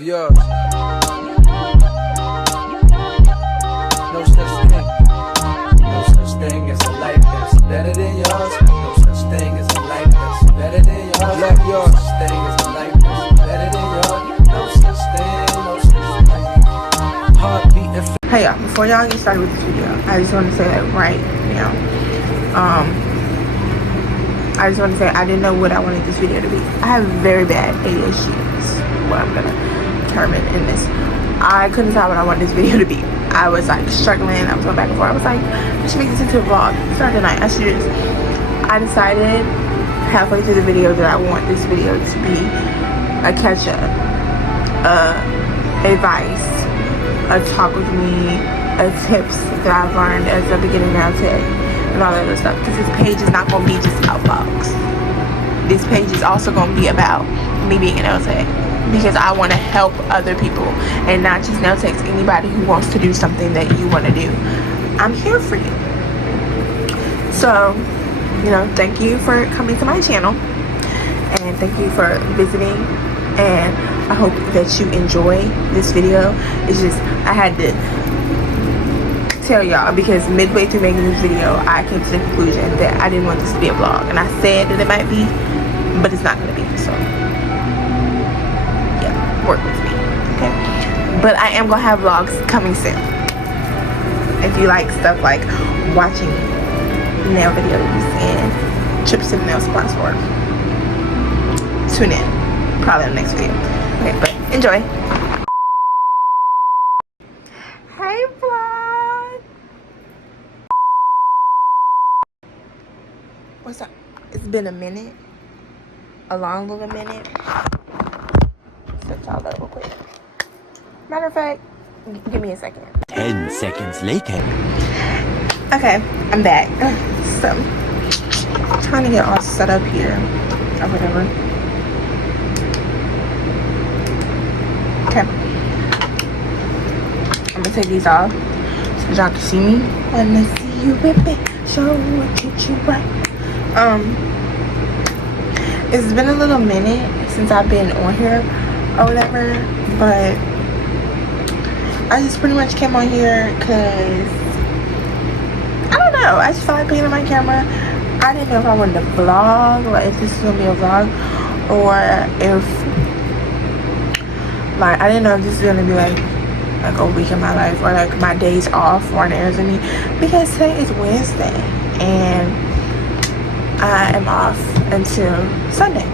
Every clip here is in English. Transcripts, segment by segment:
Yours. No such thing. No such thing as a life that's better than yours. No such thing as a life that's better than yours. Like yours. No such thing as a life that's better than yours. No such thing. No such thing. Heartbeat. Hey y'all, before y'all get started with this video, I just want to say that right now, I just want to say I didn't know what I wanted this video to be. I have very bad ADHD. That's what I'm gonna determine in this. I couldn't decide what I wanted this video to be. I was like struggling. I was going back and forth. I was like, I should make this into a vlog. Start tonight. I decided halfway through the video that I want this video to be a catch up, advice, a talk with me, a tips that I've learned as a beginning nail tech, and all that other stuff. Because this page is not going to be just about vlogs. This page is also going to be about me being a nail tech, because I want to help other people, and not just nail techs, anybody who wants to do something that you want to do. I'm here for you. So, you know, thank you for coming to my channel, and thank you for visiting, and I hope that you enjoy this video. It's just, I had to tell y'all, because midway through making this video, I came to the conclusion that I didn't want this to be a vlog, and I said that it might be, but it's not going to be. So yeah, work with me, okay? But I am going to have vlogs coming soon. If you like stuff like watching nail videos and trips to the nail supply store, tune in, probably on the next video. Okay, but enjoy. Hey vlog, what's up? It's been a minute, a long little minute. Set y'all up real quick. Matter of fact, give me a second. 10 seconds later. Okay, I'm back. So, trying to get all set up here or whatever. Okay, I'm gonna take these off so y'all can see me. Wanna see you whip it, show what treat you right. It's been a little minute since I've been on here or whatever, but I just pretty much came on here because I don't know, I just felt like picking up my camera. I didn't know if I wanted to vlog, like if this is gonna be a vlog, or if like I didn't know if this is gonna be like a week in my life, or like my days off or nails in me, because today is Wednesday and I am off until Sunday.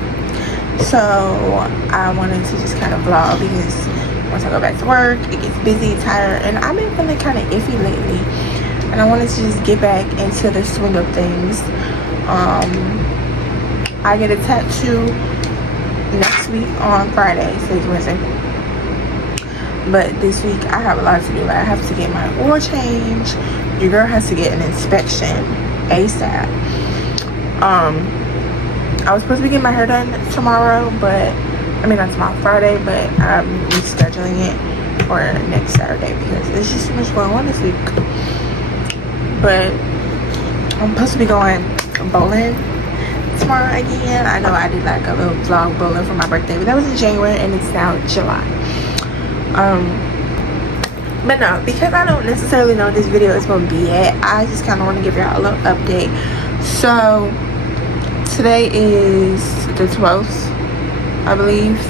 So I wanted to just kind of vlog, because once I go back to work, it gets busy, tired, and I've been feeling kind of iffy lately, and I wanted to just get back into the swing of things. I get a tattoo next week on Friday, so it's Wednesday. But this week I have a lot to do. Like, I have to get my oil change. Your girl has to get an inspection ASAP. I was supposed to be getting my hair done tomorrow, but I mean not tomorrow, Friday, but I'm rescheduling it for next Saturday because there's just too much going on this week. But I'm supposed to be going bowling tomorrow again. I know I did like a little vlog bowling for my birthday, but that was in January and it's now July. But no, because I don't necessarily know what this video is going to be at, I just kind of want to give y'all a little update. So today is the 12th, I believe.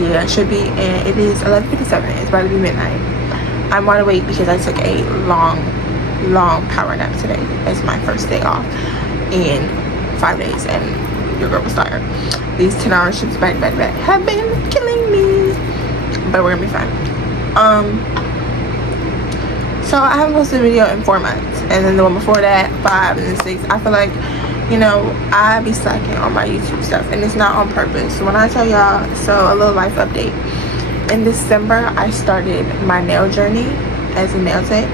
Yeah, it should be. And it is 11:57. It's about to be midnight. I'm wide awake because I took a long power nap today. It's my first day off in 5 days, and your girl was tired. These 10-hour shifts back have been killing me, but we're gonna be fine. So I haven't posted a video in 4 months, and then the one before that 5, and then 6. I feel like, you know, I be slacking on my YouTube stuff, and it's not on purpose. When I tell y'all, so a little life update. In December, I started my nail journey as a nail tech,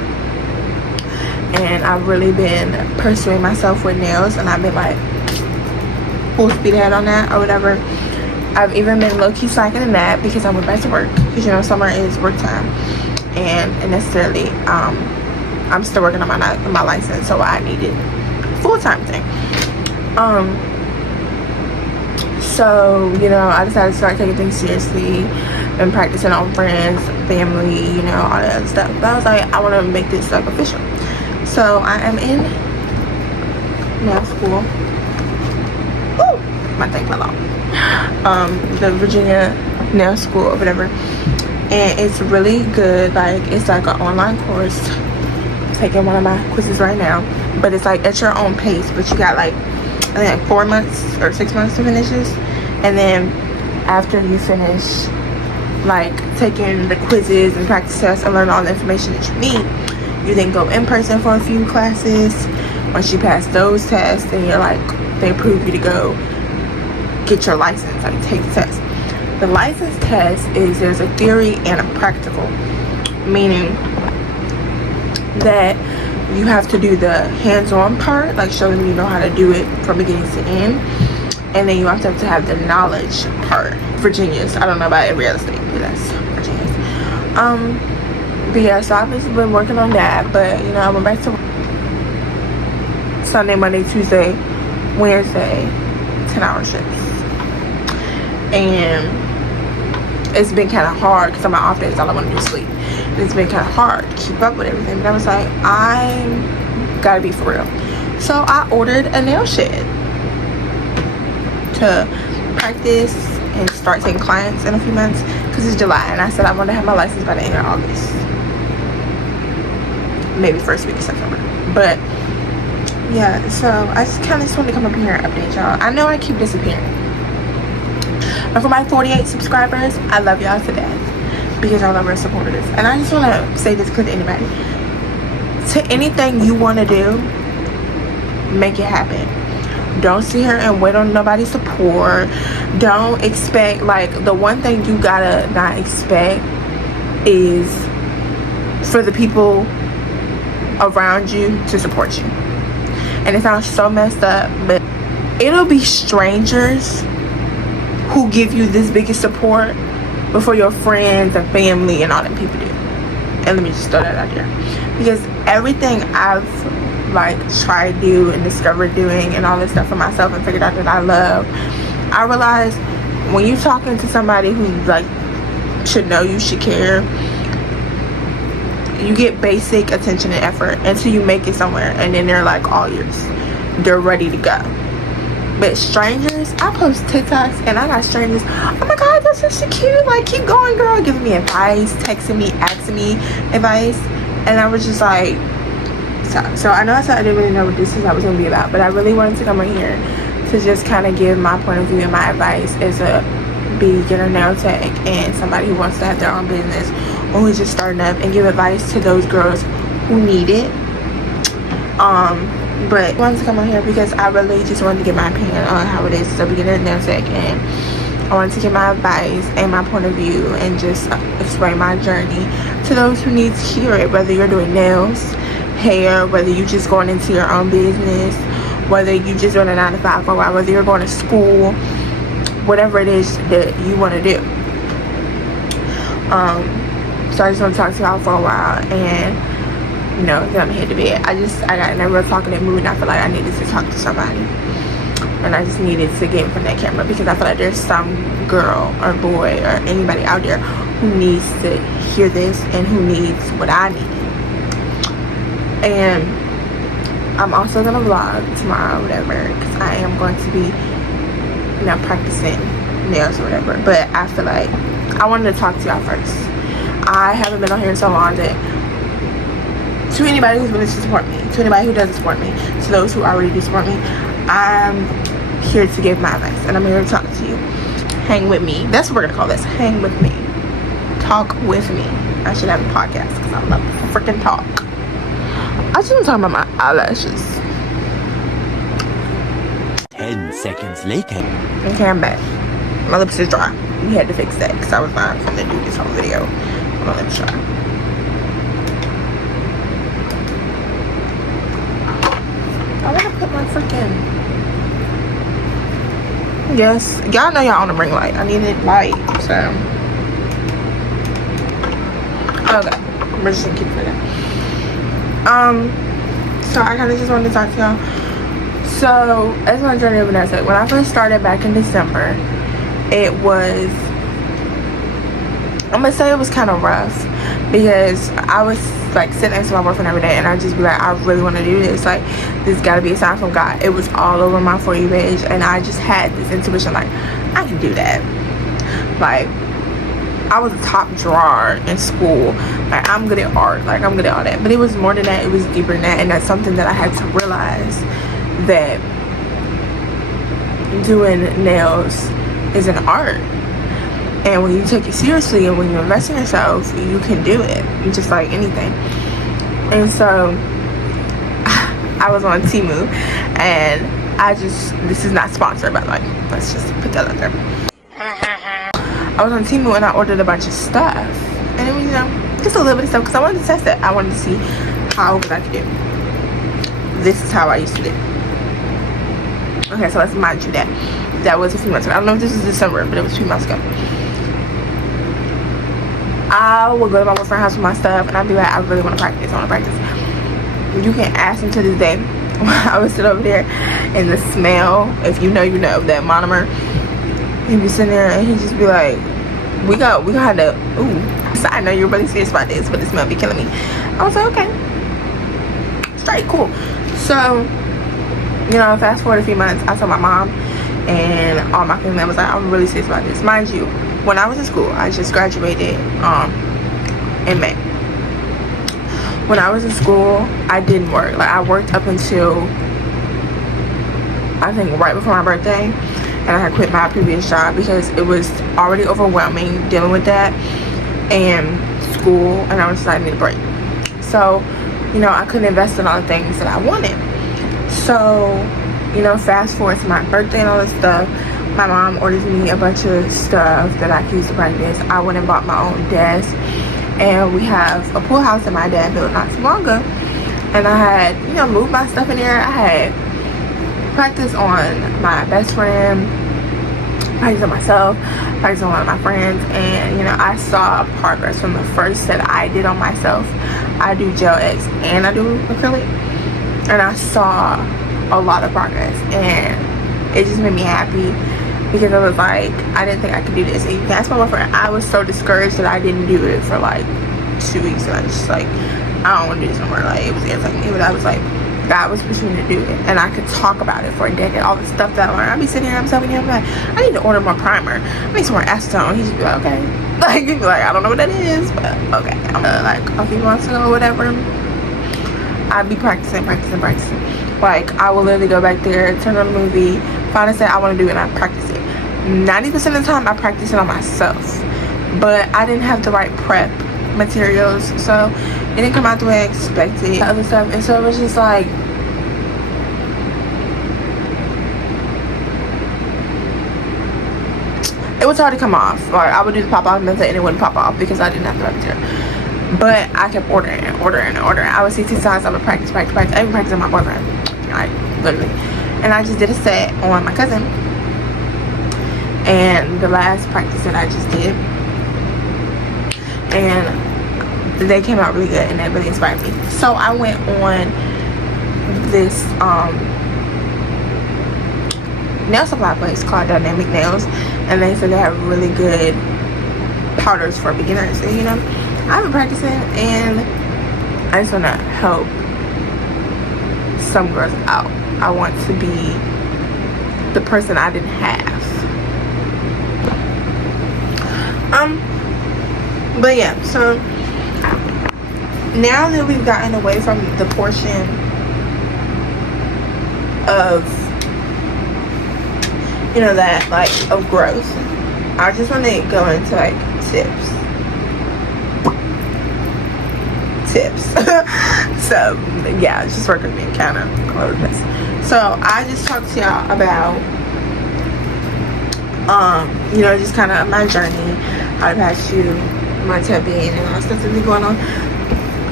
and I've really been pursuing myself with nails, and I've been like full speed ahead on that or whatever. I've even been low-key slacking in that because I went back to work, because you know summer is work time, and necessarily I'm still working on my license, so I needed full-time thing. So, you know, I decided to start taking things seriously and practicing on friends, family, you know, all that other stuff. But I was like, I want to make this like official. So I am in nail school. Woo! My thing fell off. The Virginia nail school or whatever. And it's really good. Like, it's like an online course. I'm taking one of my quizzes right now. But it's like at your own pace. But you got like, I think like 4 months or 6 months to finish this. And then after you finish like taking the quizzes and practice tests and learn all the information that you need, you then go in person for a few classes. Once you pass those tests, then you're like, they approve you to go get your license, like take the test. The license test is, there's a theory and a practical, meaning that you have to do the hands-on part, like show them you know how to do it from beginning to end, and then you have to have the knowledge part. Virginia's, I don't know about every other state, but that's Virginia's. But yeah, so I've just been working on that. But you know, I went back to Sunday, Monday, Tuesday, Wednesday, 10-hour shifts, and it's been kind of hard because on my off days all I want to do is sleep. It's been kind of hard to keep up with everything, but I was like, I gotta be for real. So I ordered a nail shed to practice and start taking clients in a few months, because it's July and I said I want to have my license by the end of August, maybe first week of September. But yeah, so I just kind of just wanted to come up here and update y'all. I know I keep disappearing, and for my 48 subscribers, I love y'all to death because y'all are real supporters. And I just want to say this to anybody: to anything you want to do, make it happen. Don't sit here and wait on nobody's support. Don't expect, like, the one thing you gotta not expect is for the people around you to support you. And it sounds so messed up, but it'll be strangers who give you this biggest support before your friends and family and all them people do. And let me just throw that out there, because everything I've like tried to do and discovered doing and all this stuff for myself and figured out that I love, I realized when you're talking to somebody who like should know you, should care, you get basic attention and effort until you make it somewhere, and then they're like all yours, they're ready to go. But strangers, I post TikToks and I got strangers, oh my god, that's just so cute, like keep going girl, giving me advice, texting me, asking me advice. And I was just like, so I know I said I didn't really know what this is I was going to be about, but I really wanted to come in here to just kind of give my point of view and my advice as a beginner nail tech and somebody who wants to have their own business or who's just starting up, and give advice to those girls who need it. But I wanted to come on here because I really just wanted to get my opinion on how it is as a beginner nail tech, and I wanted to get my advice and my point of view and just explain my journey to those who need to hear it, whether you're doing nails, hair, whether you're just going into your own business, whether you just doing a 9-to-5 for a while, whether you're going to school, whatever it is that you want to do. So I just want to talk to y'all for a while, and you know, then I'm head to bed. I got in a real talking and mood, and I feel like I needed to talk to somebody, and I just needed to get in front of that camera because I feel like there's some girl or boy or anybody out there who needs to hear this and who needs what I need. And I'm also gonna vlog tomorrow or whatever, because I am going to be, you know, practicing nails or whatever. But I feel like I wanted to talk to y'all first. I haven't been on here in so long that to anybody who's willing to support me, to anybody who doesn't support me, to those who already do support me, I'm here to give my advice and I'm here to talk to you. Hang with me. That's what we're gonna call this. Hang with me. Talk with me. I should have a podcast because I love to freaking talk. I just want to talk about my eyelashes. 10 seconds later. Okay, I'm back. My lips is dry. We had to fix that because I was not going to do this whole video. My lips dry. I want to put my freaking... Yes, y'all know y'all on the ring light. I need it light, so... Okay, we're just gonna keep it there. So I kind of just wanted to talk to y'all. So that's my journey of nails. When I first started back in December, it was, I'm gonna say it was kind of rough, because I was like sitting next to my boyfriend every day, and I just be like, I really want to do this. Like, this got to be a sign from God. It was all over my For You page, and I just had this intuition, like, I can do that. Like, I was a top drawer in school. Like, I'm good at art. Like, I'm good at all that. But it was more than that. It was deeper than that, and that's something that I had to realize, that doing nails is an art. And when you take it seriously and when you invest in yourself, you can do it, just like anything. And so I was on Temu, and this is not sponsored, but like, let's just put that out there. I was on Temu and I ordered a bunch of stuff, and it was, you know, just a little bit of stuff, because I wanted to test it. I wanted to see how good I could do. This is how I used to do. Okay, so let's mind you that was a few months ago. I don't know if this was December, but it was 2 months ago. I would go to my boyfriend's house with my stuff, and I'd be like, I really want to practice. I want to practice. You can ask him to this day. I would sit over there, and the smell, if you know, you know, that monomer. He'd be sitting there, and he'd just be like, we got to, ooh. So I know you're really serious about this, but the smell be killing me. I was like, okay. Straight, cool. So, you know, fast forward a few months, I told my mom and all my family. I was like, I'm really serious about this. Mind you, when I was in school, I just graduated in May. When I was in school, I didn't work. Like, I worked up until, I think, right before my birthday, and I had quit my previous job because it was already overwhelming dealing with that and school, and I was just like, I need a break. So, you know, I couldn't invest in all the things that I wanted. So, you know, fast forward to my birthday and all this stuff, my mom orders me a bunch of stuff that I can use to practice. I went and bought my own desk, and we have a pool house that my dad built not too long ago, and I had, you know, moved my stuff in there. I had practice on my best friend, practice on myself, practice on one of my friends, and, you know, I saw progress from the first set I did on myself. I do gel X and I do acrylic, and I saw a lot of progress, and it just made me happy, because I was like, I didn't think I could do this. And you can ask my boyfriend, I was so discouraged that I didn't do it for like 2 weeks, and I was just like, I don't want to do this no more. Like, it was irritating me, but I was like, God was pushing me to do it, and I could talk about it for a decade. All the stuff that I learned, I'd be sitting here, I'm telling him, like, I need to order more primer, I need some more acetone. He'd just be like, okay. Like, he'd be like, I don't know what that is, but okay. Like a few months ago or whatever, I'd be practicing. Like, I will literally go back there, turn on a movie, find a set I want to do, and I practice it. 90% of the time, I practice it on myself, but I didn't have the right prep materials, so it didn't come out the way I expected, other stuff, and so it was just like, it was hard to come off. Like, I would do the pop off method and it wouldn't pop off because I didn't have the right material. But I kept ordering. I would see 2 times. I would practice. I even practiced on my boyfriend, like, literally. And I just did a set on my cousin, and the last practice that I just did, and they came out really good, and that really inspired me. So I went on this nail supply place called Dynamic Nails, and they said they have really good powders for beginners. And, you know, I've been practicing, and I just want to help some girls out. I want to be the person I didn't have. But yeah, so now that we've gotten away from the portion of, you know, that, like, of growth, I just want to go into, like, tips. So yeah, it's just working with me kind of all over the place. So I just talked to y'all about you know, just kind of my journey, how the past few months have been, and all that stuff that's been going on.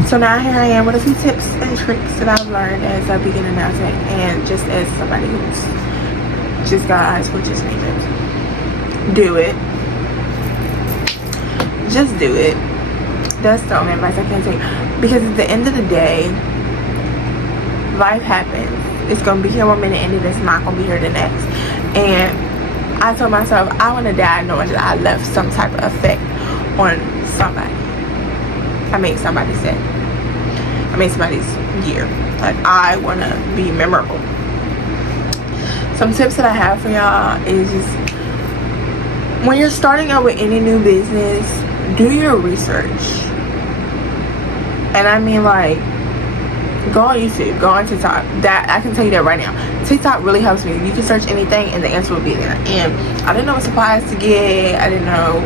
So now here I am with a few tips and tricks that I've learned as a beginner now, and just as somebody who's just got high school, just majors. Do it. Just do it. That's the only advice I can take, because at the end of the day, life happens, It's gonna be here one minute and then it's not gonna be here the next. And I told myself I want to die knowing that I left some type of effect on somebody. I made somebody's day. I made somebody's year. Like, I want to be memorable. Some tips that I have for y'all is just, when you're starting out with any new business, do your research. And I mean, like, go on YouTube, go on TikTok. That, I can tell you that right now. TikTok really helps me. You can search anything and the answer will be there. And I didn't know what supplies to get. I didn't know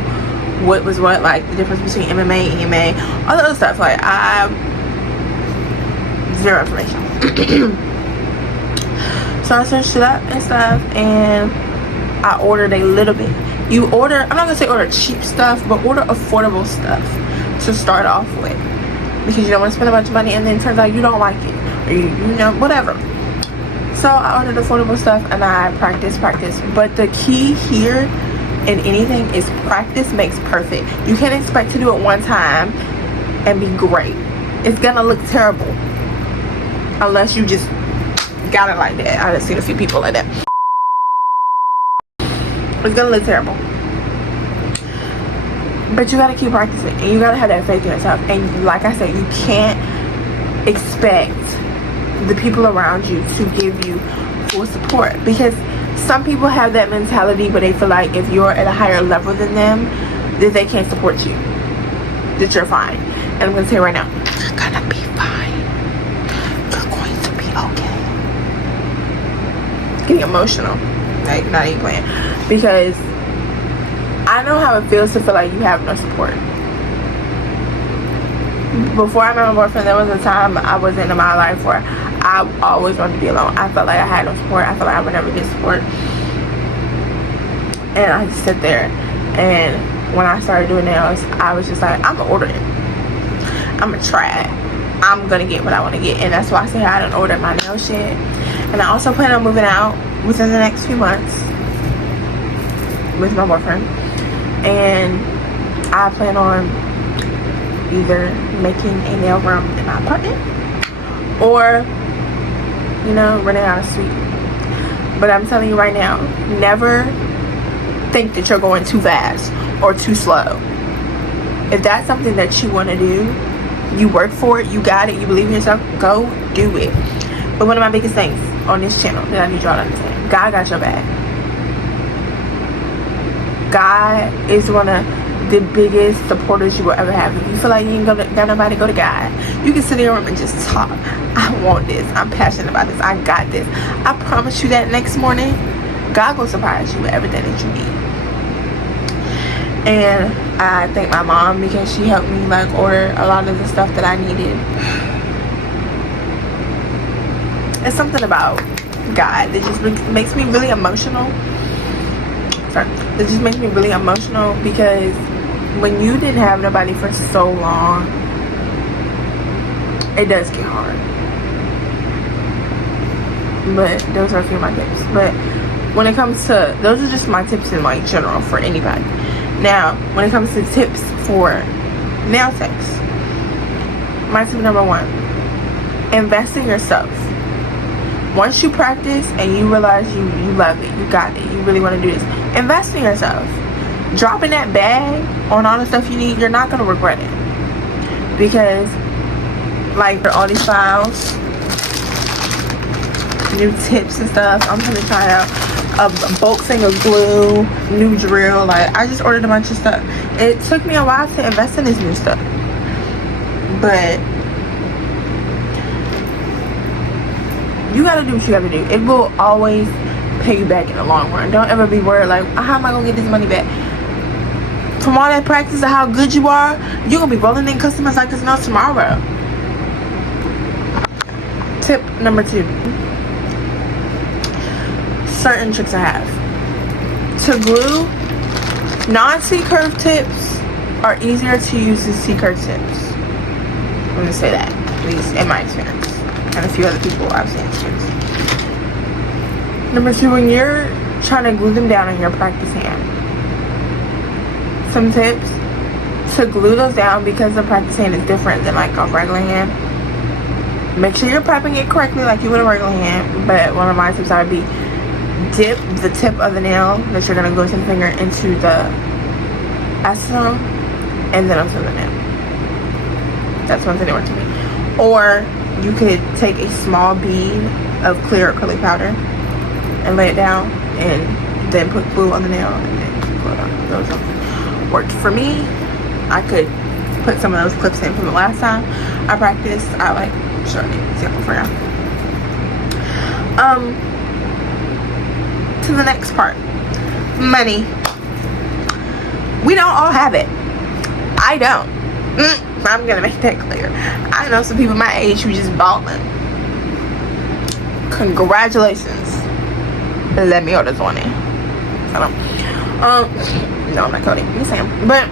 what was what, like the difference between MMA, EMA, all the other stuff. Like, I zero information. So I searched it up and stuff, and I ordered a little bit. You order, I'm not gonna say order cheap stuff, but order affordable stuff to start off with, because you don't want to spend a bunch of money and then it turns out you don't like it, or you know, whatever. So I ordered affordable stuff and I practice. But the key here in anything is practice makes perfect. You can't expect to do it one time and be great. It's gonna look terrible unless you just got it like that. I've seen a few people like that. It's gonna look terrible. But you gotta keep practicing and you gotta have that faith in yourself. And like I said, you can't expect the people around you to give you full support, because some people have that mentality, but they feel like if you're at a higher level than them, that they can't support you, that you're fine. And I'm gonna say right now, you're gonna be fine. You're going to be okay. Getting emotional, like, not even playing, because I know how it feels to feel like you have no support. Before I met my boyfriend, there was a time I was in my life where I always wanted to be alone. I felt like I had no support. I felt like I would never get support. And I just sit there. And when I started doing nails, I was just like, I'm going to order it. I'm going to try it. I'm going to get what I want to get. And that's why I say I didn't order my nail shit. And I also plan on moving out within the next few months with my boyfriend. And I plan on either making a nail room in my apartment or, you know, renting out a suite. But I'm telling you right now, never think that you're going too fast or too slow. If that's something that you want to do, you work for it, you got it, you believe in yourself, go do it. But one of my biggest things on this channel that I need y'all to understand, God got your back. God is one of the biggest supporters you will ever have. If you feel like you ain't got nobody, go to God. You can sit in your room and just talk. I want this. I'm passionate about this. I got this. I promise you that next morning, God will surprise you with everything that you need. And I thank my mom because she helped me like order a lot of the stuff that I needed. It's something about God that just makes me really emotional. It just makes me really emotional, because when you didn't have nobody for so long, it does get hard. But those are a few of my tips. But when it comes to, those are just my tips in like general for anybody. Now, when it comes to tips for nail techs, my tip number 1, invest in yourself. Once you practice and you realize you love it, you got it, you really want to do this, invest in yourself. Dropping that bag on all the stuff you need, you're not going to regret it. Because, like, for all these files, new tips and stuff, I'm going to try out a bulk thing of glue, new drill. Like, I just ordered a bunch of stuff. It took me a while to invest in this new stuff. But you gotta do what you gotta do. It will always pay you back in the long run. Don't ever be worried like, how am I gonna get this money back? From all that practice of how good you are, you're gonna be rolling in customers like this nails tomorrow. Tip number 2. Certain tricks I have. To glue, non-C-curve tips are easier to use than C-curve tips. I'm gonna say that, at least in my experience. And a few other people I've seen experience. Number 2, when you're trying to glue them down on your practice hand, some tips to glue those down, because the practice hand is different than like a regular hand. Make sure you're prepping it correctly like you would a regular hand. But one of my tips would be dip the tip of the nail that you're going to go to the finger into the acetone and then onto the nail. That's one thing that worked to me. Or you could take a small bead of clear acrylic powder and lay it down and then put glue on the nail and then glue it on. Those worked for me. I could put some of those clips in from the last time I practiced. I like showing an example for y'all. To the next part. Money. We don't all have it. I don't. I'm gonna make that clear. I know some people my age who just bought them. Congratulations. Let me order 20. No, I'm not Cody. I'm Sam. But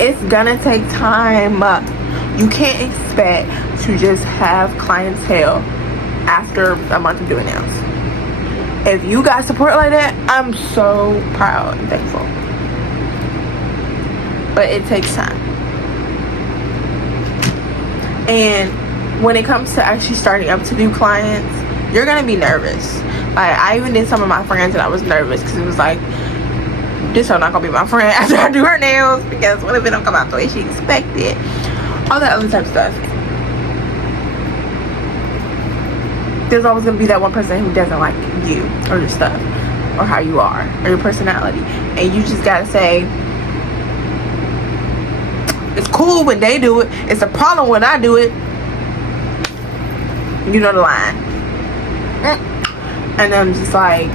it's gonna take time. You can't expect to just have clientele after a month of doing nails. If you got support like that, I'm so proud and thankful. But it takes time. And when it comes to actually starting up to new clients, you're gonna be nervous. Like, I even did some of my friends and I was nervous because it was like, this girl not gonna be my friend after I do her nails, because what if it don't come out the way she expected? All that other type of stuff. There's always gonna be that one person who doesn't like you or your stuff or how you are or your personality, and you just gotta say, it's cool when they do it, it's a problem when I do it. You know the line. And I'm just like,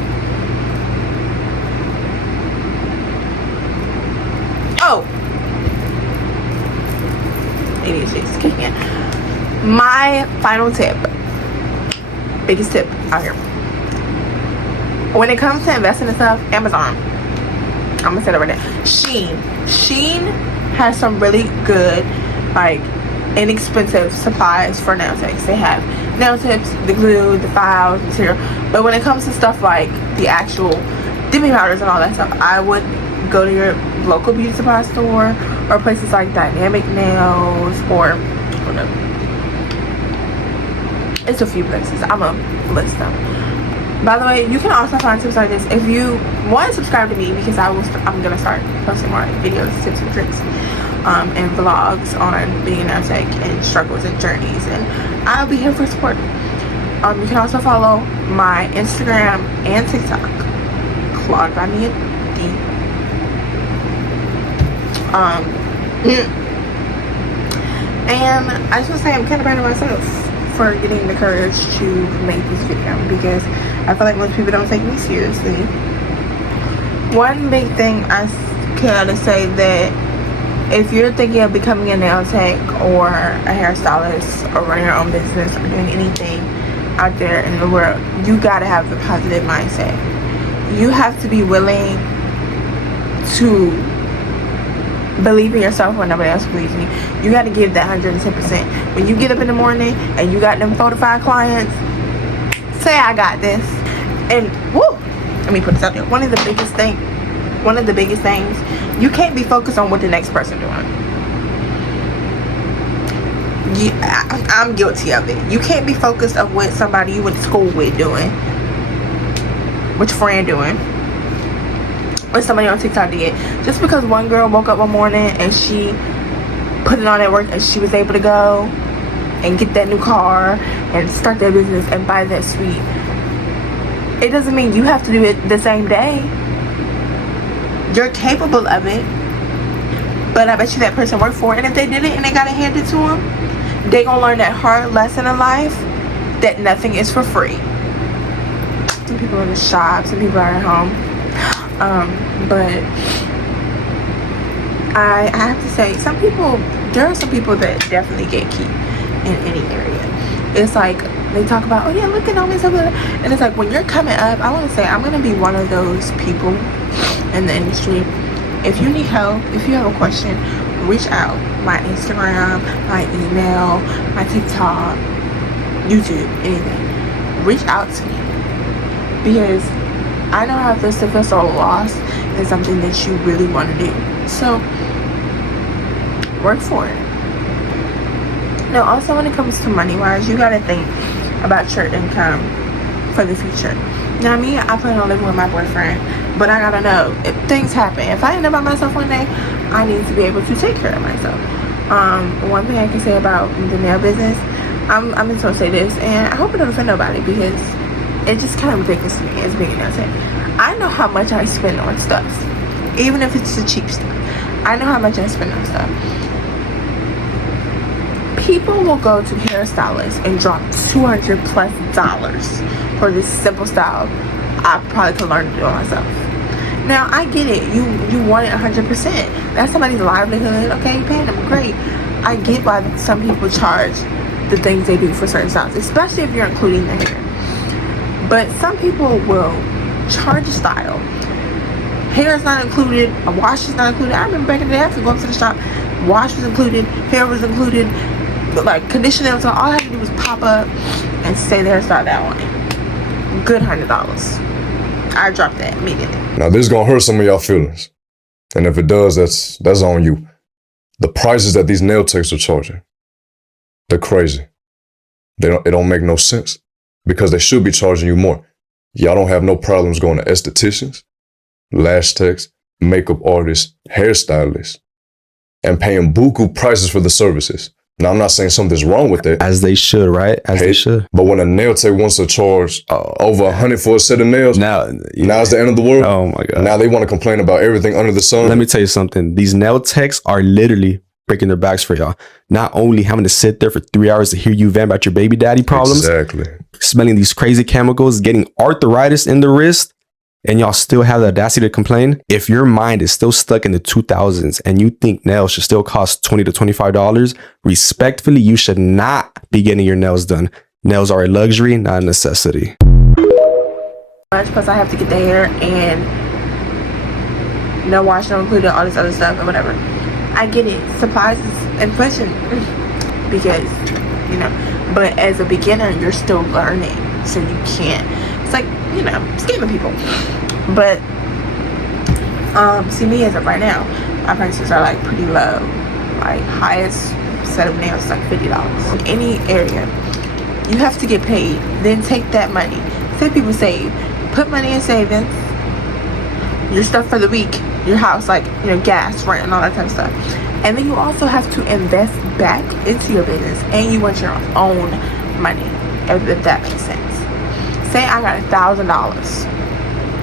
oh, ADHD's kicking in. My final tip, biggest tip out here, when it comes to investing in stuff, Amazon. I'm gonna say that right now. Shein has some really good, like, inexpensive supplies for nail techs. They have nail tips, the glue, the files, material. But when it comes to stuff like the actual dipping powders and all that stuff, I would go to your local beauty supply store or places like Dynamic Nails or whatever. It's a few places. I'm gonna list them. By the way, you can also find tips like this if you want to subscribe to me, because I'm gonna start posting more videos, tips and tricks, and vlogs on being a nail tech and struggles and journeys, and I'll be here for support. You can also follow my Instagram and TikTok, klawedbymiad. And I just want to say I'm kind of proud of myself for getting the courage to make this video, because I feel like most people don't take me seriously. One big thing I can say that if you're thinking of becoming a nail tech or a hairstylist or running your own business or doing anything out there in the world, you gotta have the positive mindset. You have to be willing to believe in yourself when nobody else believes in you. You got to give that 110%. When you get up in the morning and you got them 4 to 5 clients, say I got this. And woo, let me put this out there. One of the biggest things, you can't be focused on what the next person doing. I'm guilty of it. You can't be focused on what somebody you went to school with doing, what your friend doing, what somebody on TikTok did. Just because one girl woke up one morning and she put it on at work and she was able to go and get that new car and start their business and buy that suite, it doesn't mean you have to do it the same day. You're capable of it, but I bet you that person worked for it, and if they did it and they got it handed to them, they gonna learn that hard lesson in life that nothing is for free. Some people are in the shop, some people are at home. But I have to say, there are some people that definitely gatekeep in any area. It's like they talk about, oh yeah, look at all this stuff, and it's like when you're coming up, I want to say I'm gonna be one of those people in the industry. If you need help, if you have a question, reach out. My Instagram, my email, my TikTok, YouTube, anything. Reach out to me, because I know how it feels to feel so lost in something that you really want to do. So work for it. Now, also when it comes to money wise, you gotta think about your income for the future. Now, me, I plan on living with my boyfriend, but I gotta know if things happen. If I end up by myself one day, I need to be able to take care of myself. One thing I can say about the nail business, I'm just gonna say this, and I hope it don't offend nobody, because it just kind of ridiculous to me as being a nail tech. I know how much I spend on stuff, even if it's the cheap stuff. I know how much I spend on stuff. People will go to hairstylists and drop $200+ for this simple style I probably could learn to do it myself. Now, I get it. You want it 100%. That's somebody's livelihood. Okay, you paying them, great. I get why some people charge the things they do for certain styles, especially if you're including the hair. But some people will charge a style. Hair is not included. A wash is not included. I remember back in the day, I could go up to the shop. Wash was included. Hair was included. Like conditioner. So all I had to do was pop up and stay the hairstyle that way. Good $100. I dropped that immediately. Now this is gonna hurt some of y'all feelings, and if it does, that's on you. The prices that these nail techs are charging, they're crazy. It don't make no sense, because they should be charging you more. Y'all don't have no problems going to estheticians, lash techs, makeup artists, hairstylists, and paying buku prices for the services. Now, I'm not saying something's wrong with that. As they should, right? As they should. But when a nail tech wants to charge over $100 for a set of nails, now it's the end of the world. Oh my God. Now they want to complain about everything under the sun. Let me tell you something. These nail techs are literally breaking their backs for y'all. Not only having to sit there for 3 hours to hear you vent about your baby daddy problems. Exactly. Smelling these crazy chemicals, getting arthritis in the wrist, and y'all still have the audacity to complain. If your mind is still stuck in the 2000s and you think nails should still cost $20 to $25, respectfully, you should not be getting your nails done. Nails are a luxury, not a necessity. Plus I have to get the hair and no wash, no included, all this other stuff and whatever. I get it. Supplies is inflation because, you know, but as a beginner, you're still learning. So you can't, it's like, you know, scamming people. But, see me as of right now, my prices are like pretty low. Like highest set of nails is like $50. In any area, you have to get paid. Then take that money. Say people save. Put money in savings. Your stuff for the week. Your house, like, you know, gas, rent, and all that type of stuff. And then you also have to invest back into your business. And you want your own money, if that makes sense. Say I got $1,000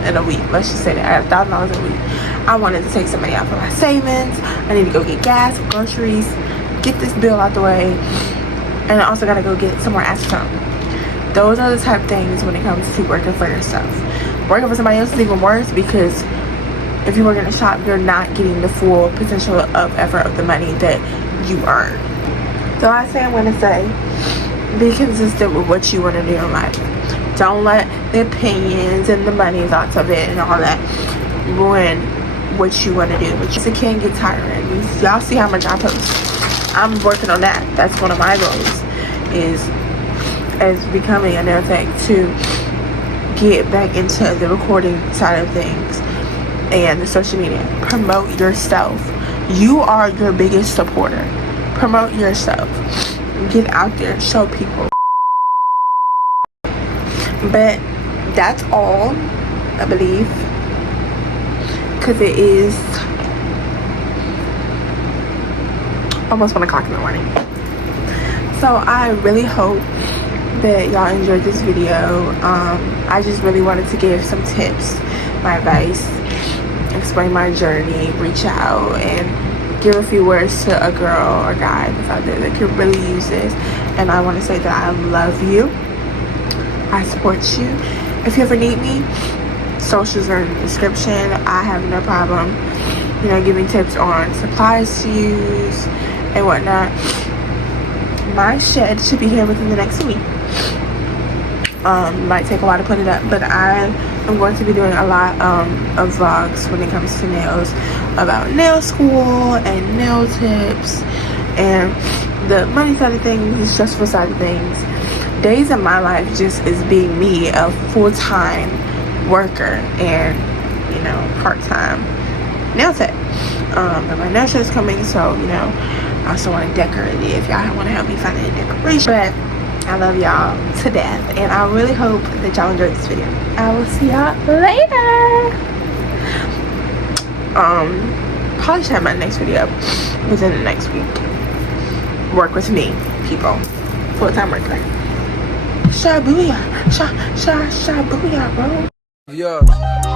in a week. Let's just say that I got $1,000 in a week. I wanted to take some money out for my savings. I need to go get gas, groceries, get this bill out the way, and I also got to go get some more acetone. Those are the type of things when it comes to working for yourself. Working for somebody else is even worse, because if you work in a shop, you're not getting the full potential of effort of the money that you earn. So I'm going to say, be consistent with what you want to do in life. Don't let the opinions and the money thoughts of it and all that ruin what you want to do. But it can get tiring. Y'all see how much I post. I'm working on that. That's one of my goals, is as becoming a nail tech, to get back into the recording side of things and the social media. Promote yourself. You are your biggest supporter. Promote yourself. Get out there. Show people. But that's all, I believe, because it is almost 1 o'clock in the morning. So I really hope that y'all enjoyed this video. I just really wanted to give some tips, my advice, explain my journey, reach out, and give a few words to a girl or guy that's out there that could really use this. And I want to say that I love you. I support you. If you ever need me, socials are in the description. I have no problem, you know, giving tips on supplies to use and whatnot. My shed should be here within the next week. Might take a while to put it up, but I am going to be doing a lot of vlogs when it comes to nails, about nail school and nail tips and the money side of things, the stressful side of things. Days of my life just is being me, a full-time worker and, you know, part-time nail tech. But my nail is coming, so you know, I also want to decorate it. If y'all want to help me find a decoration, but I love y'all to death, and I really hope that y'all enjoyed this video. I will see y'all later. Probably should have my next video within the next week. Work with me, people. Full-time worker. Shabuya, shabuya, bro. Yes.